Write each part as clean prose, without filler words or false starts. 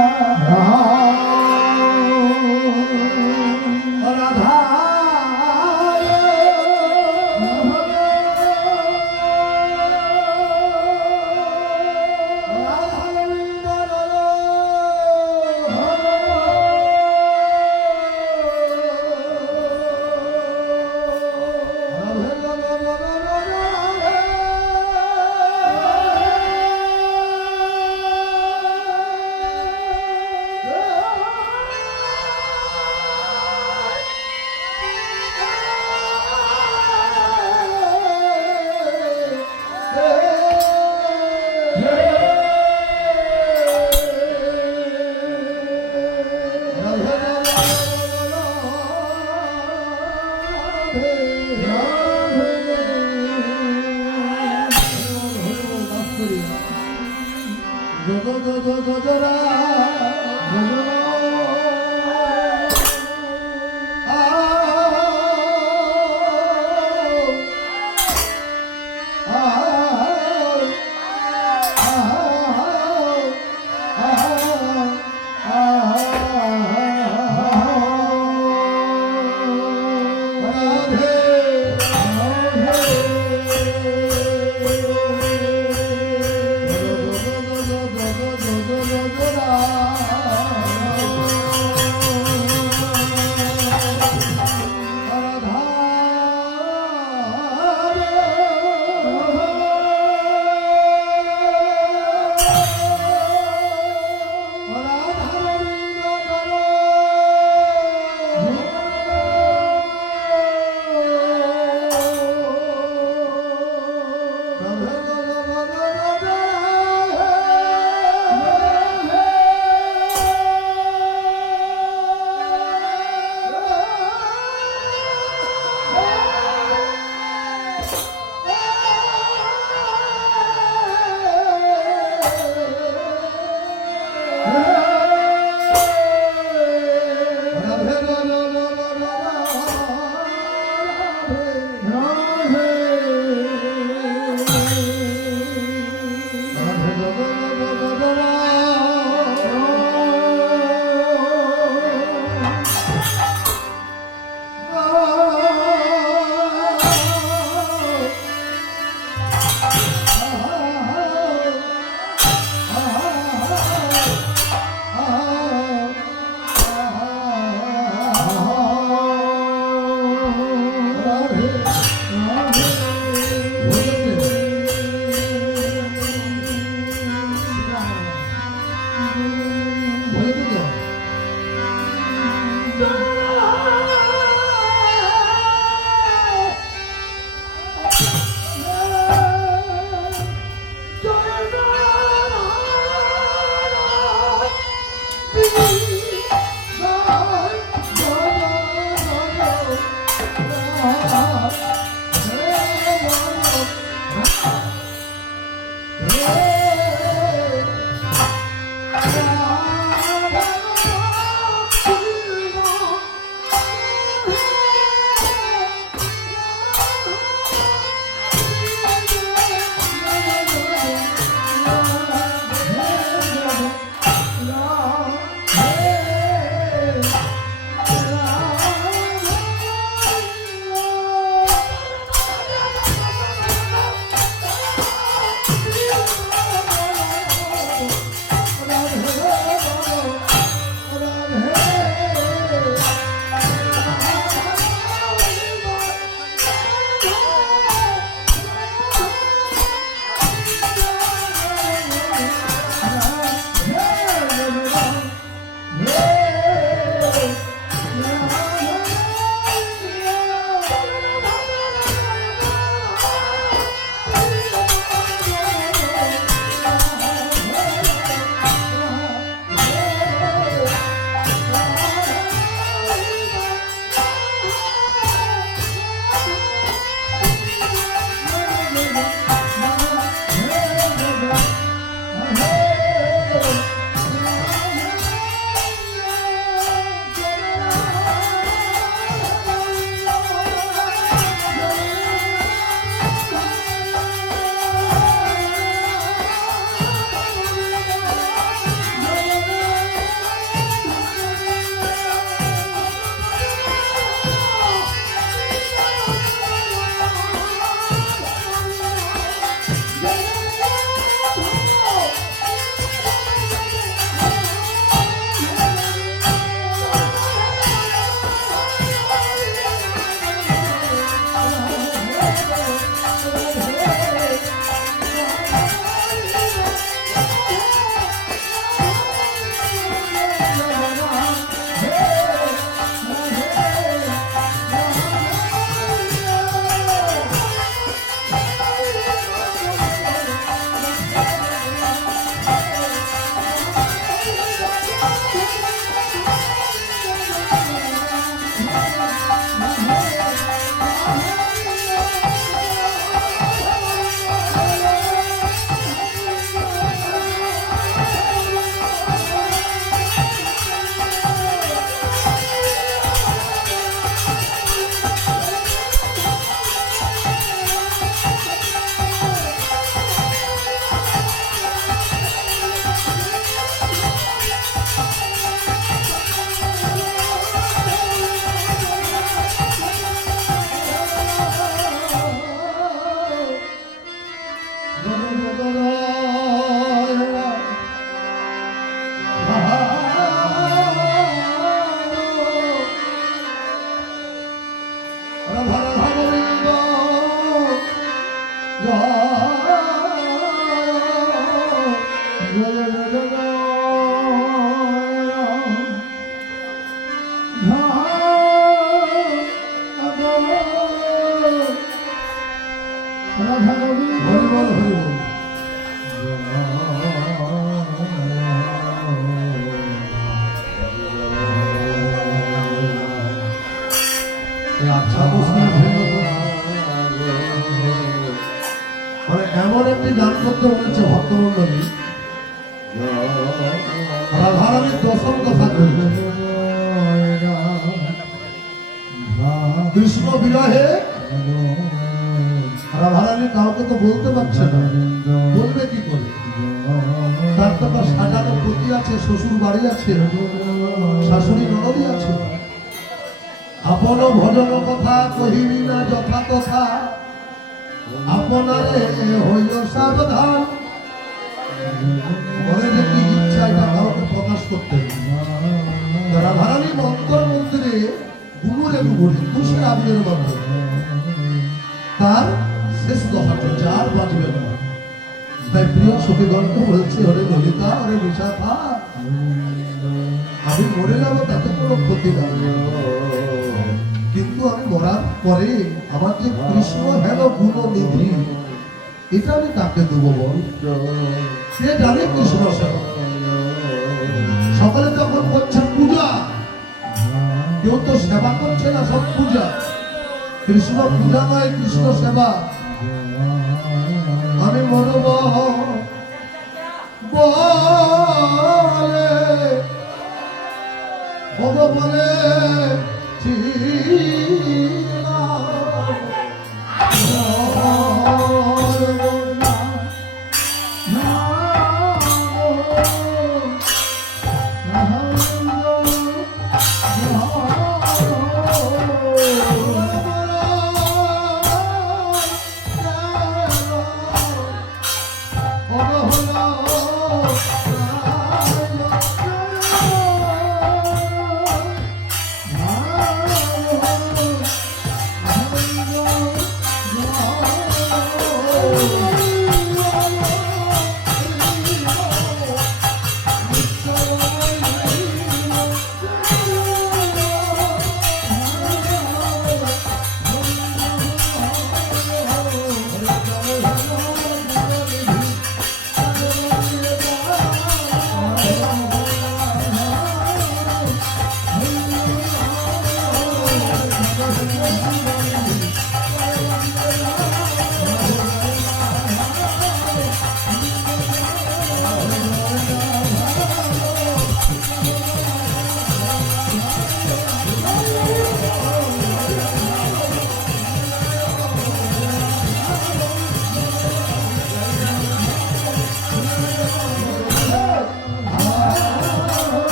Yeah. ঠাকুরটি গান করতে বলেছে ভক্তমন্ডলী, রাধারানীর দশম কথা বলছে। কৃষ্ণ বিরহে রাধারানী কাউকে তো বলতে পারছে না, বলবে কি করে? তার তো সাজানো পতি আছে, শ্বশুর বাড়ি আছে, শাশুড়ি ননদী আছে। আপন ভজন কথা কহিবি না যথা কথা, আপনারে হইল সাবধান। মনে যে কি ইচ্ছা এটা কাউকে প্রকাশ করতে। রাধারানী অন্তর মন্দিরে গুমরে গুমরে তুষের আগুনের মধ্যে তার শেষ দফা চলছে, আর বাঁচবে না। তাই প্রিয় সখীগণকে বলছে, ওরে ললিতা, ওরে বিশাখা, আমি মরে যাবো তাতে কোনো ক্ষতি না, কিন্তু আমি মরার পরে আমার যে কৃষ্ণ হেন গুণ নিধি, এটা আমি কাকে দেবো বল? সে জানে কৃষ্ণ সেবা। সকলে যখন করছে পূজা, কেউ তো সেবা করছে না, সব পূজা। কৃষ্ণ পূজা নয়, কৃষ্ণ সেবা। আমি মরব বলে বলে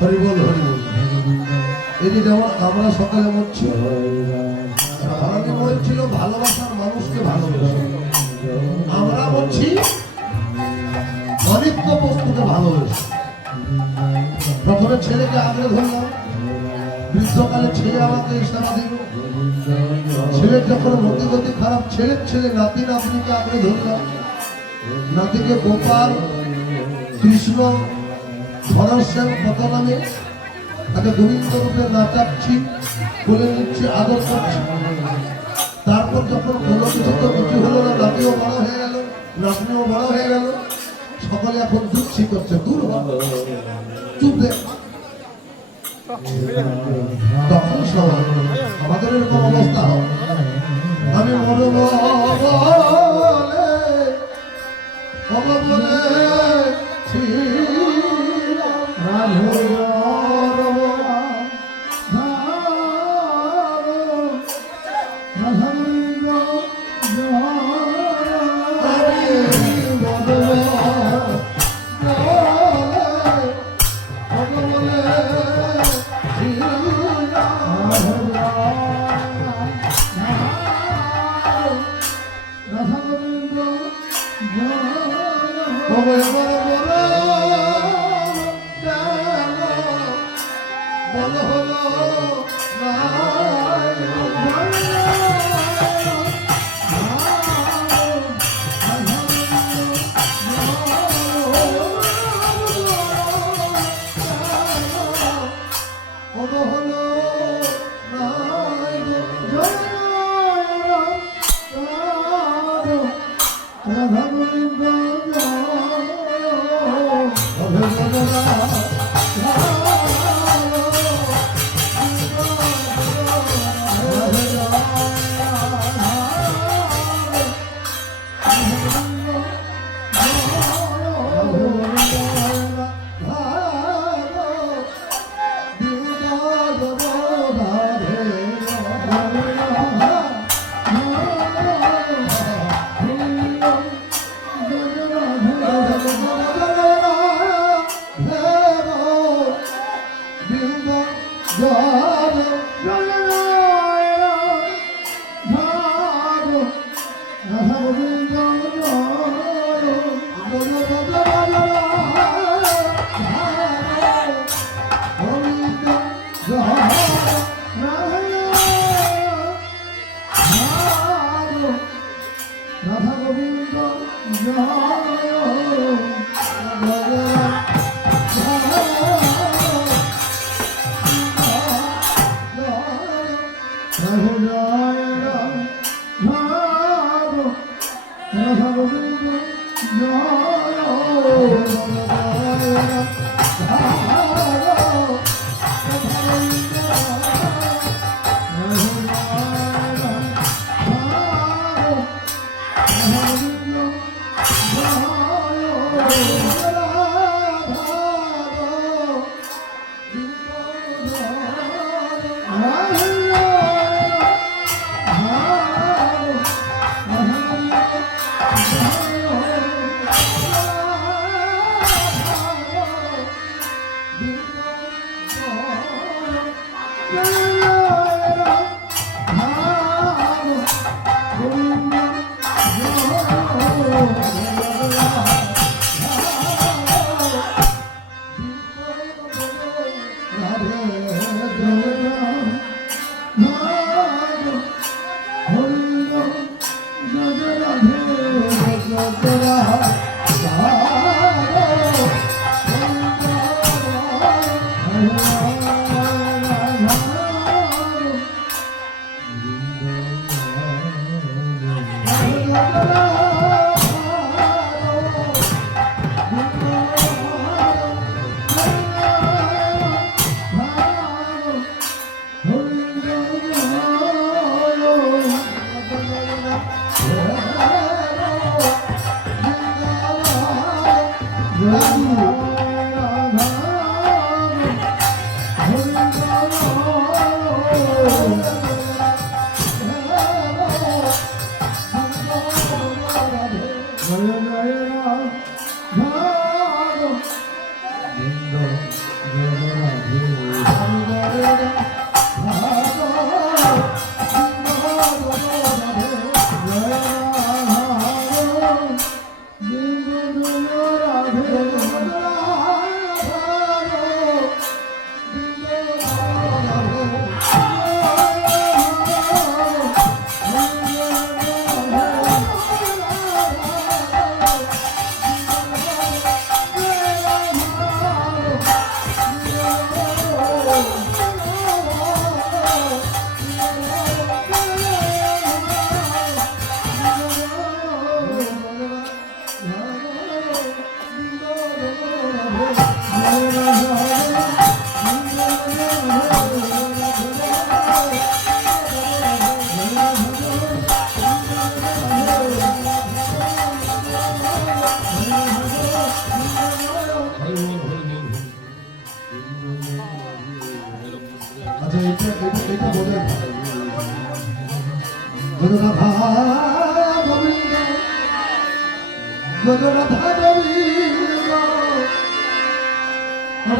হরিবল হরিবল। এই যে যেমন আমরা সকালে মরছি, রাধারানী বলছিল ভালোবাসার মানুষকে ভালোবেসে, আমরা বলছি অনিত্য বস্তুকে ভালোবেসে। প্রথমে ছেলেকে আঁকড়ে ধরলাম, বৃদ্ধকালে ছেলে আমাকে সেবা দিল। ছেলের যখন মতিগতি খারাপ, ছেলের ছেলে নাতি নাতনিকে আঁকড়ে ধরলাম। নাতিকে গোপাল, কৃষ্ণ, ধনশ্যাম কত নামে তাকে গোবিন্দ রূপে নাচাচ্ছি, বলে নিচ্ছি, আদর করছি। তারপর যখন কোনো কিছু তো কিছু হলো না, নাতিও বড় হয়ে গেল, নাতনিও বড় হয়ে গেল, সকলে এখন দুঃখী করছে, দূর চুপ দেখ। তখন সবাই আমাদের এরকম অবস্থা হয়। আমি মরব বলে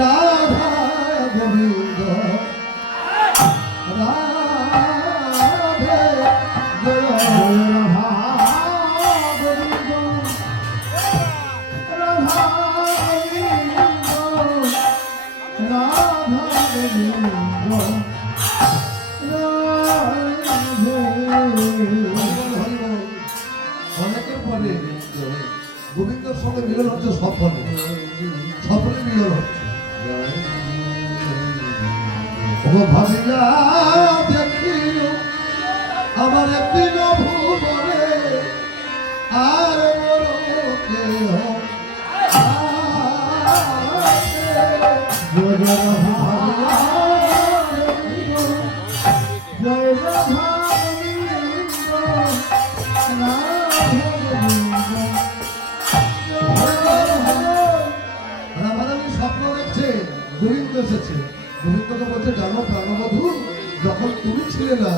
রাধা গোবিন্দ জয় গোবিন্দর সঙ্গে মিলন হচ্ছে সফলে মিলন হচ্ছে। ভাবিলা দেখি আমার একদিন ভুবনে আর গোবিন্দ এসেছে। গোবিন্দকে বলছে জানো প্রাণবধূ, যখন তুমি ছিলে না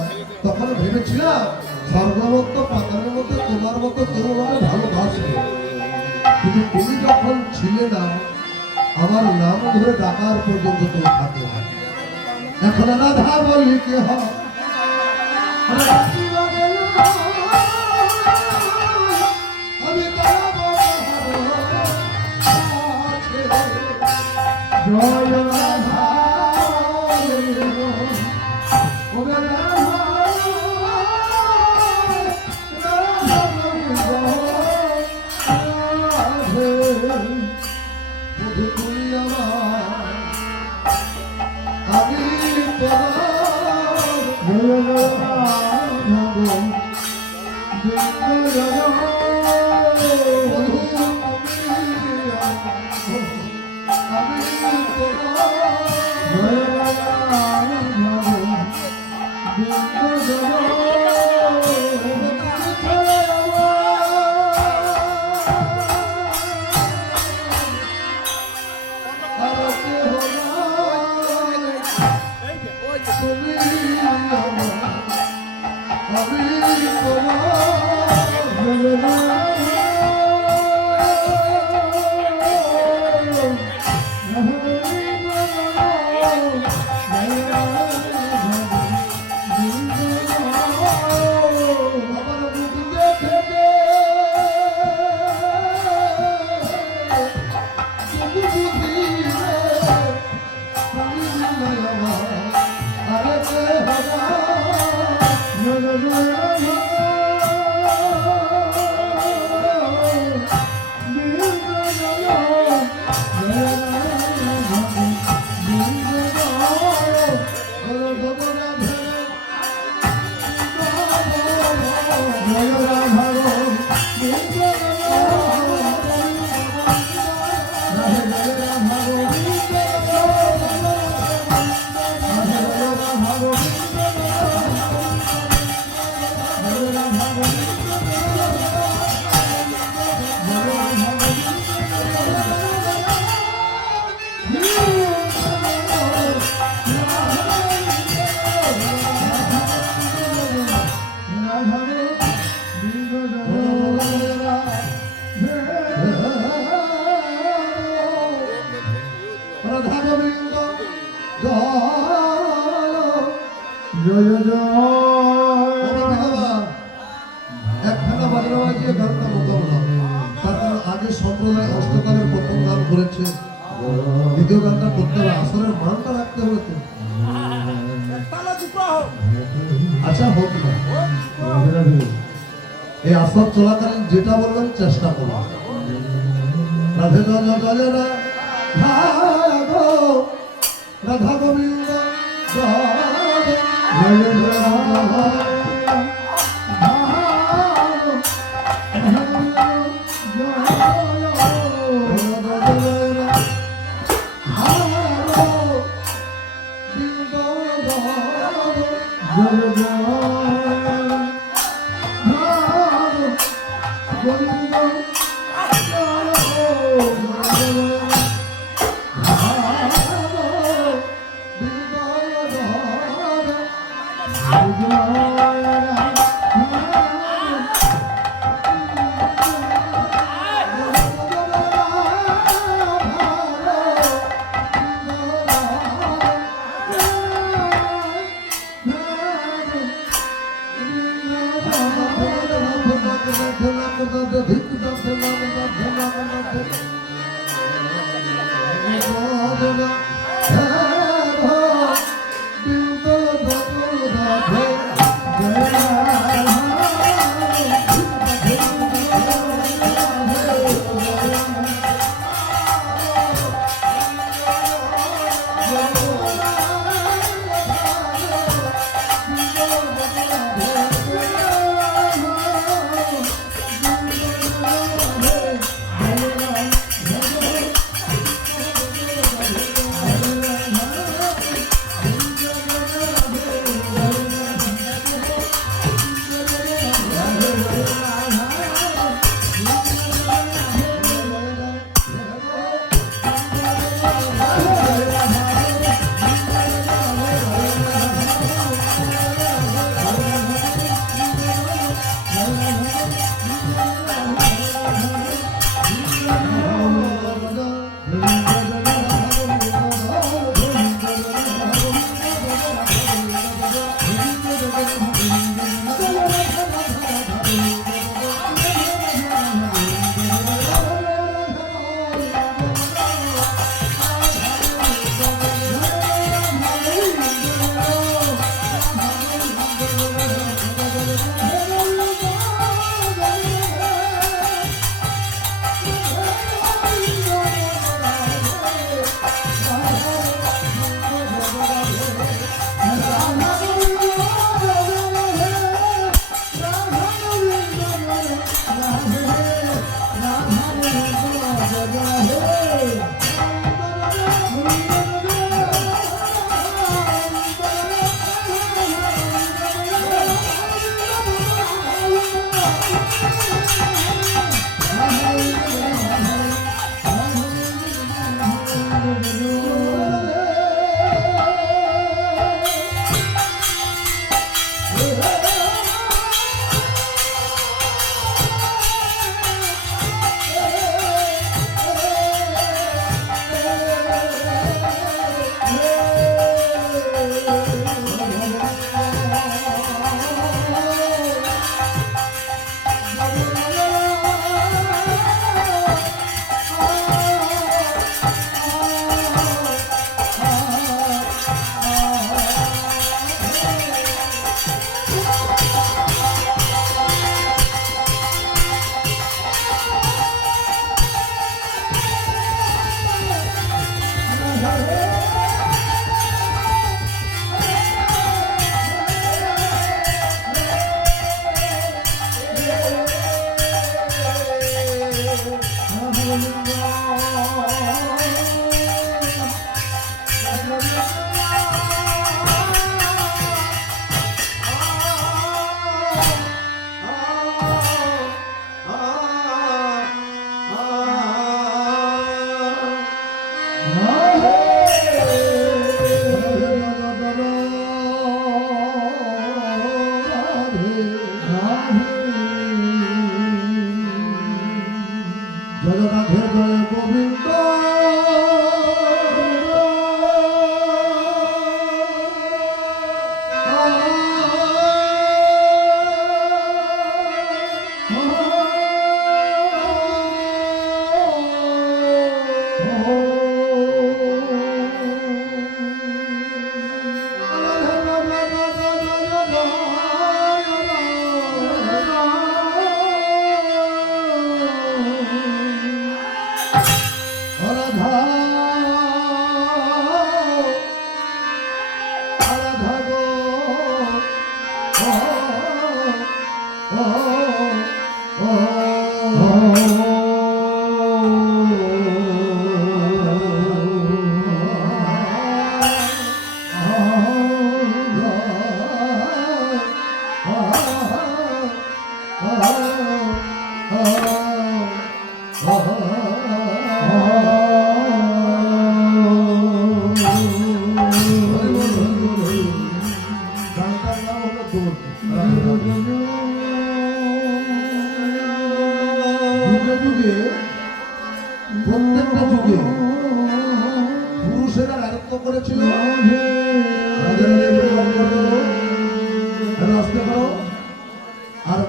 তখন ভেবেছিলাম স্বর্গমত্ত পাতালের মধ্যে তোমার মতো কেউ আমাকে ভালোবাসবে, কিন্তু তুমি যখন ছিলে না আমার নাম ধরে ডাকার পর্যন্ত কেউ থাকে না। এখন রাধা বলি কে হয় আমি জয় রাধা সম্প্রদায় অষ্টকালের প্রথম গান করেছে, দ্বিতীয় গানটা করতে হবে, আসরের মানটা রাখতে হবে তো। আচ্ছা হোক না, এই আসর চলাকালীন যেটা বলবেন চেষ্টা করবো। রাধে জয় জয় রাধা গোবিন্দ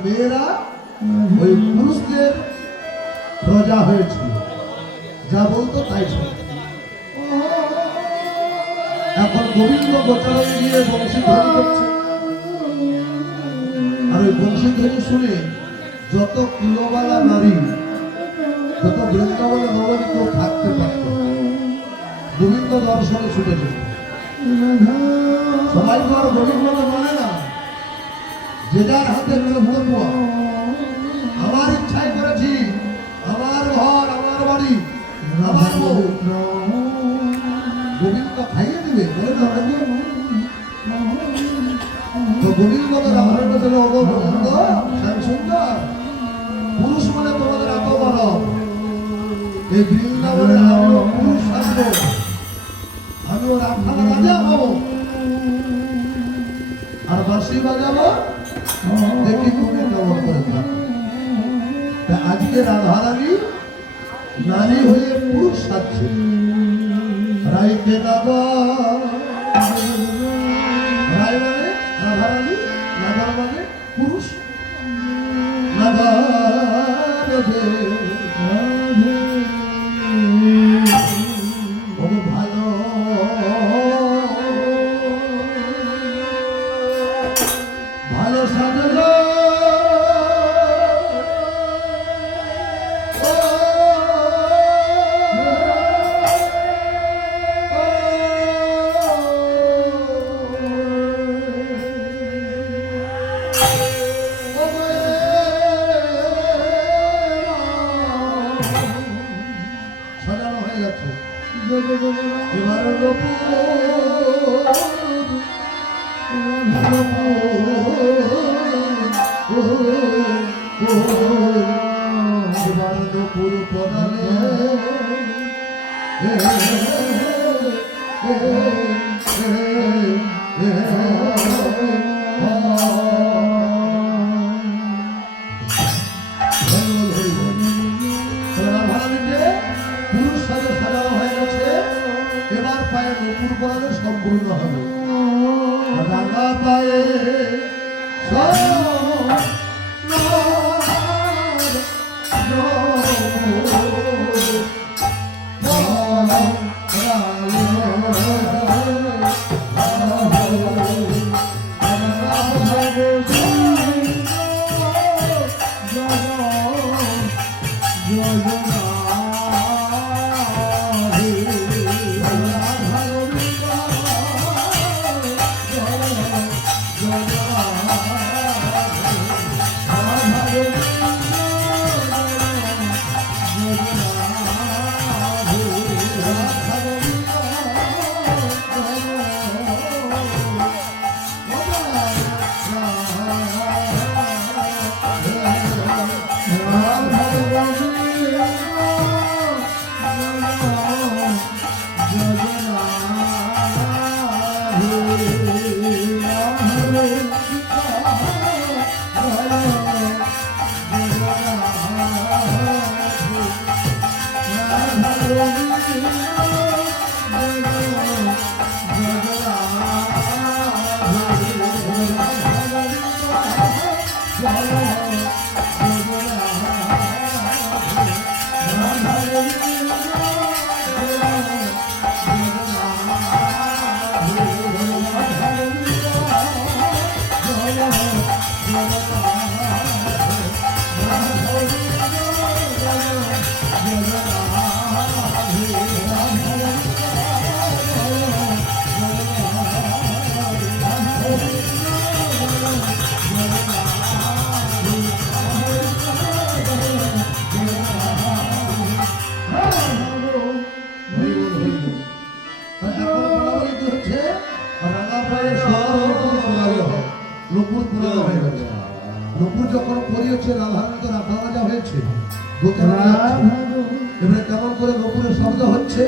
মেয়েরা ওই পুরুষদের প্রজা হয়েছিল, যা বলতো তাই ছিল। এখন গোবিন্দ গোচালয়ে গিয়ে বংশীধ্বনি করছে, আর ওই বংশীধ্বনি শুনে যত কুলবালা নারী, যত বৃন্দাবনে নবমী কেউ থাকতে পারত, গোবিন্দ দর্শনে ছুটে যেত। সবাই তো আর গোবিন্দ মানে না, যে যার হাতে পোয়া। আমার ইচ্ছাই করেছি, আমার ঘর, আমার বাড়ি, আমার বউ, গোবিন্দ খাইয়ে দিবে বলে না। তো গোবিন্দ রাধারণ ছিল, ও গোবিন্দ শ্যাম সুন্দর, পুরুষ মানে তোমাদের এত বড়, এই বৃন্দাবনের আমিও পুরুষ থাকবো, আমিও রাখাল রাজা হবো, আর বাঁশি বাজাবো, দেখি তুমি কেমন করে থাকো। আজকে রাধারানী নারী হয়ে পুরুষ সাজছে। রাইতে দাদা, রায় মানে রাধারানী, নাগর মানে পুরুষ, নাগর ভালো ভালো সাজলো এবার পুরো পদালে পুরুষ সাজে সাজানো হয়ে গেছে। এবার পায়ে নপুর পরালে সম্পূর্ণ হবে, রাঙা পায়ে নুপুর যখন পরিয়েছে রাধারানী তো রাধা রাজা হয়েছে, এবারে কেমন করে নুপুরের শব্দ হচ্ছে,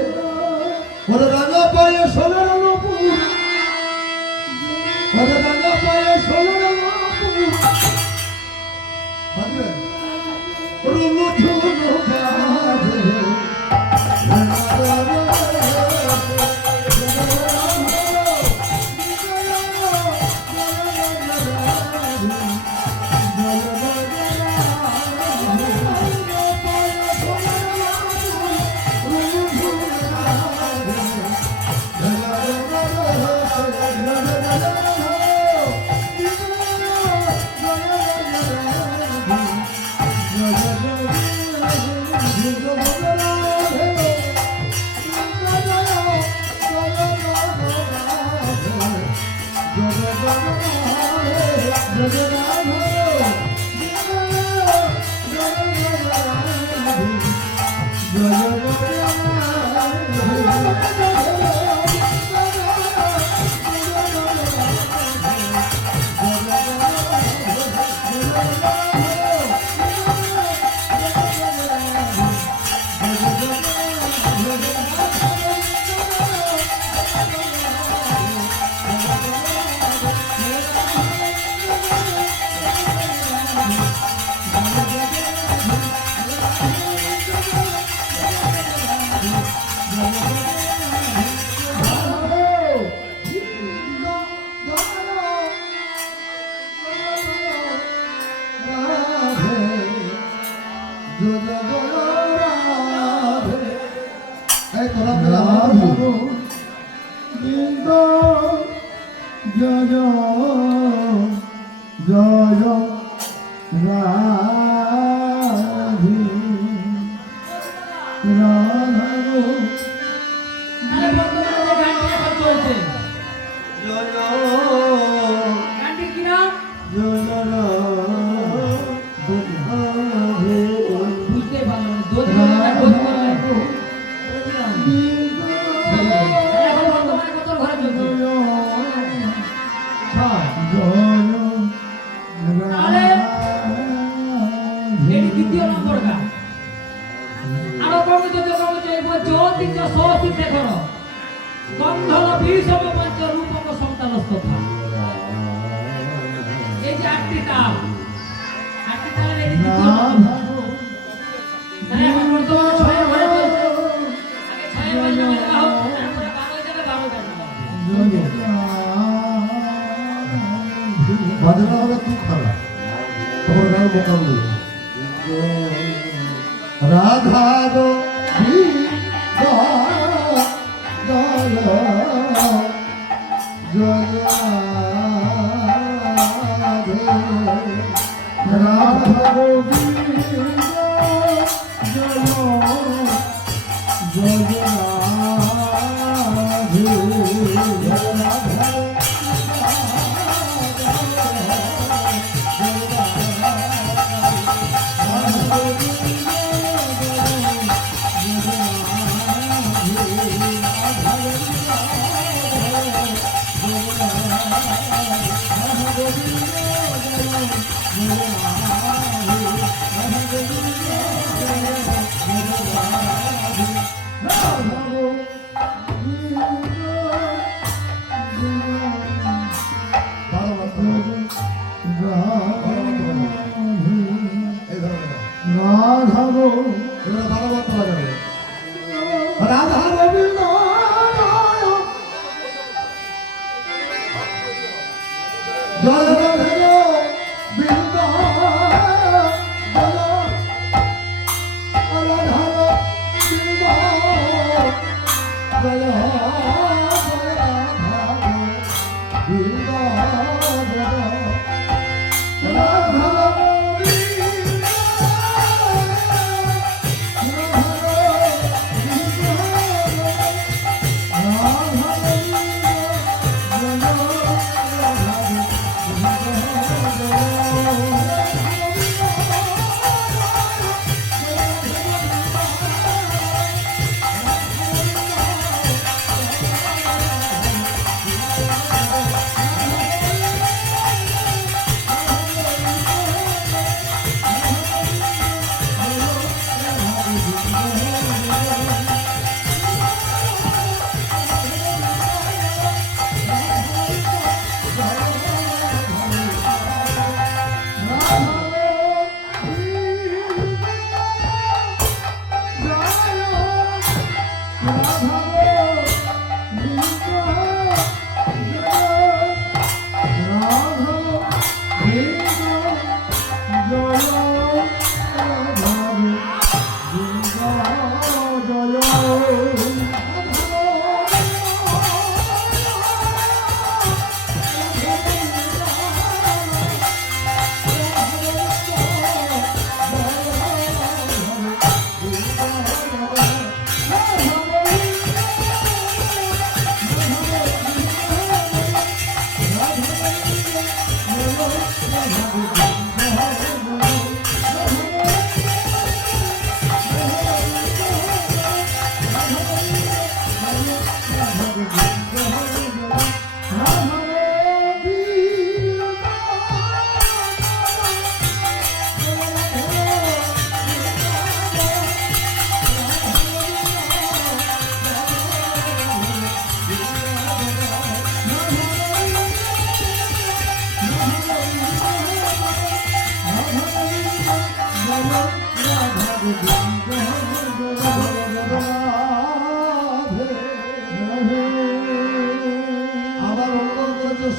ওরে রাঙা পায়ে সোনার নুপুর, ওরে রাঙা পায়ে সোনার নুপুর, বুঝলেন? রুনু ঝুনু বাজে Bye. বাজনা হবে খুব খারাপ তোমার গান মোকাবিলা রাধা গো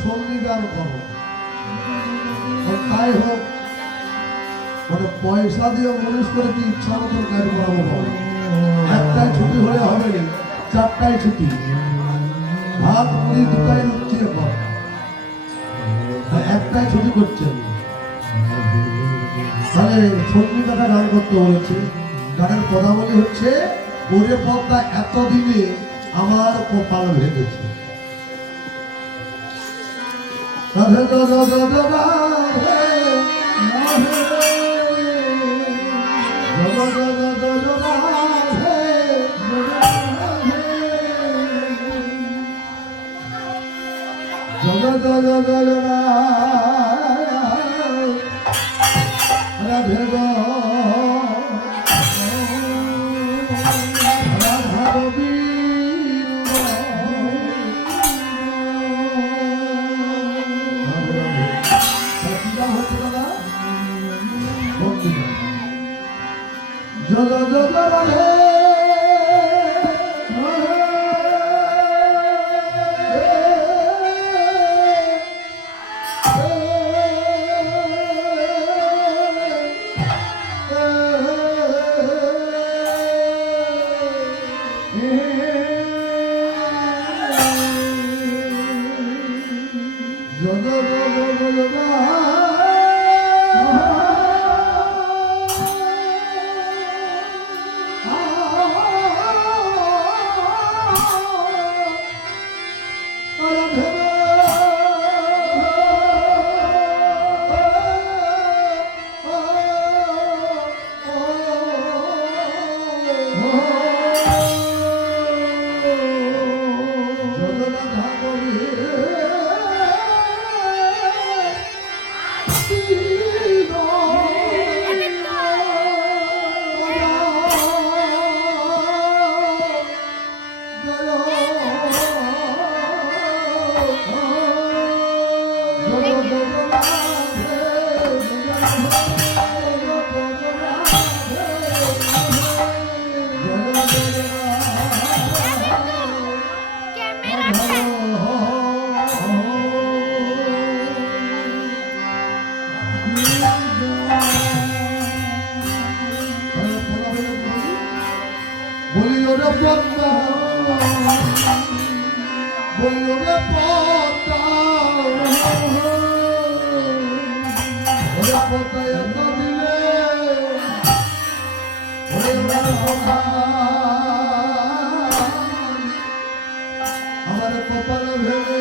সন্নিধান করো। তাই হোক, মানে পয়সা দিয়ে মনুষ করে কি ইচ্ছা মতন কাজ করাবো ভালো। একটাই ছুটি হলে হবে না, চারটাই ছুটি। ভাত মুড়ি দুটাই লুচিয়ে কর, একটাই ছুটি করছেন। তাহলে সঙ্গীতাটা গান করতে বলেছে। গানের পদাবলী হচ্ছে, ওরে পদ্মা এতদিনে আমার কপাল ভেঙেছে। রাধে রাধে রাধে রাধে আমার কপাল ভেঙে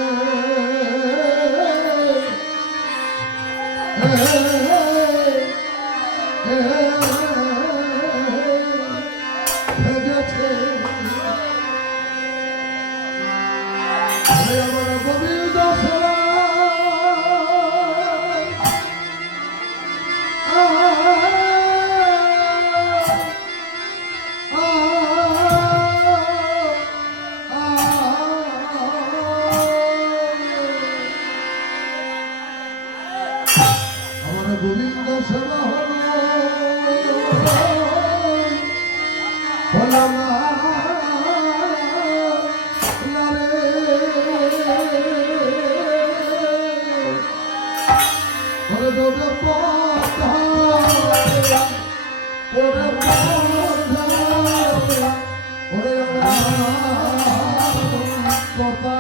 ভেঙেছে। আমার গোবিন্দ গোবিন্দ সেবা হলো না রে। ওরে দোদে পথা ওরে পথা ওরে পথা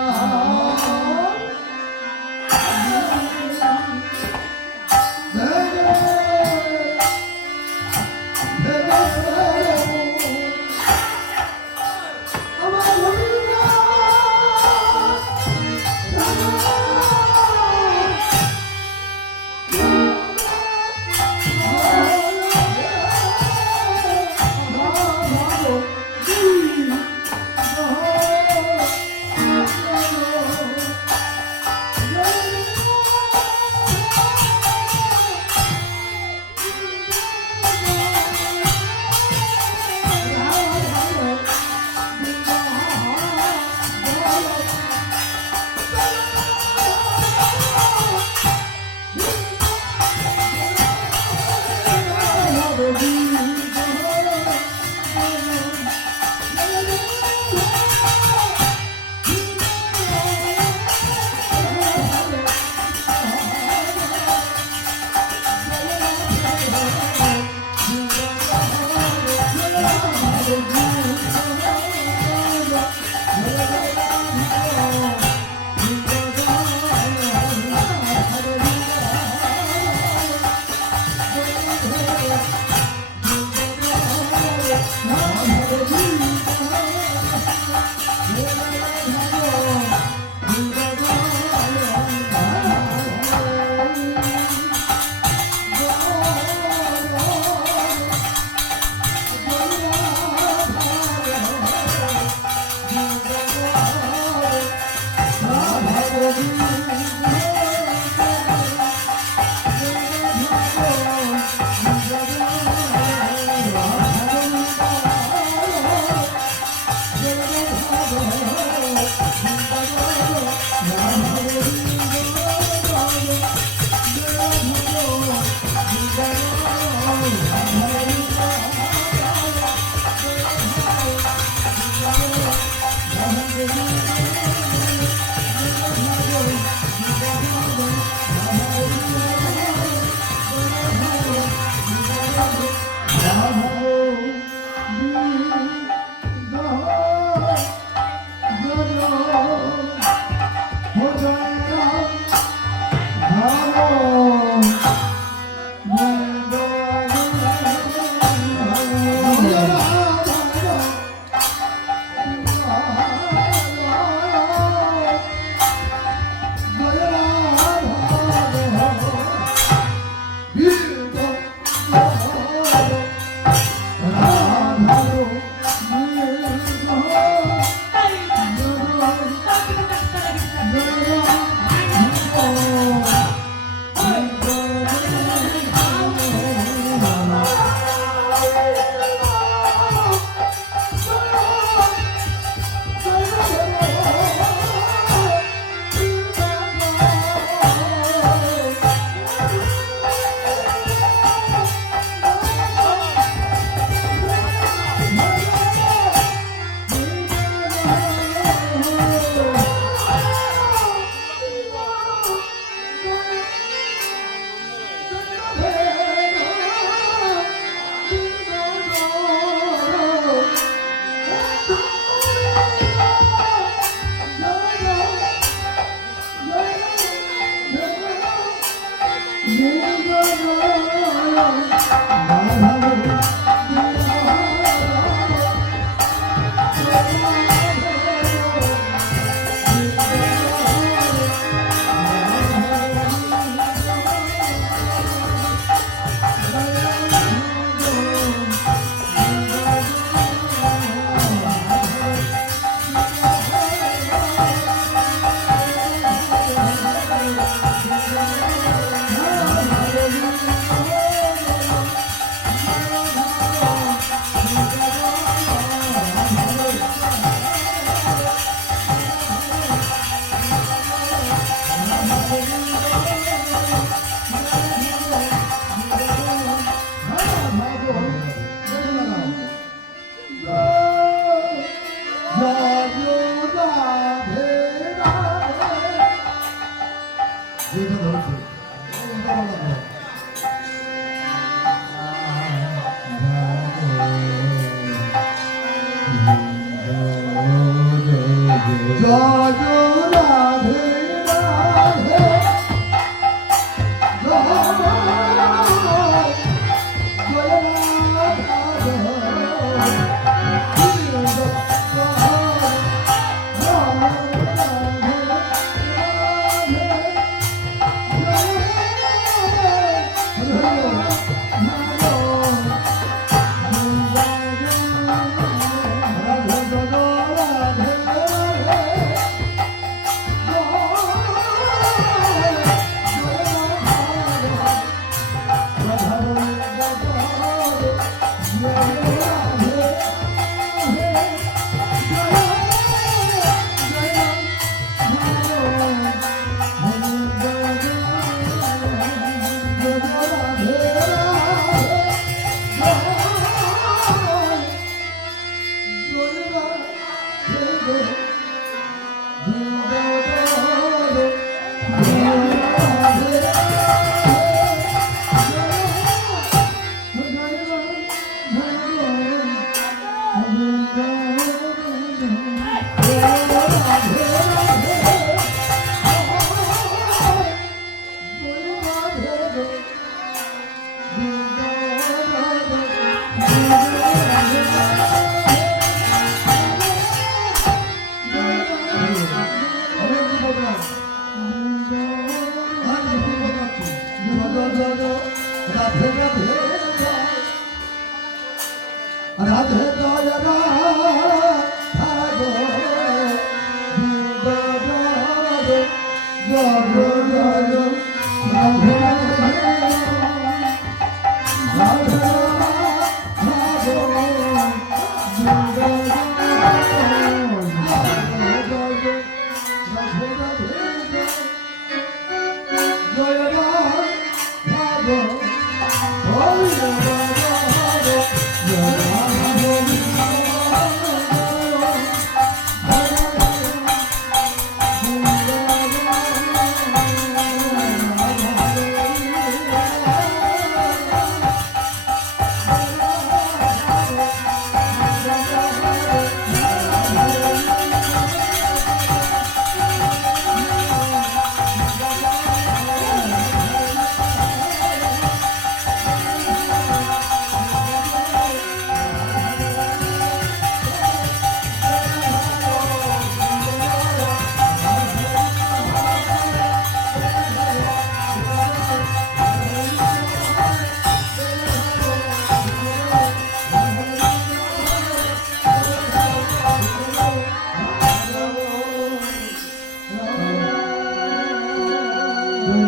ধরো,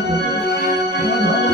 ধরো।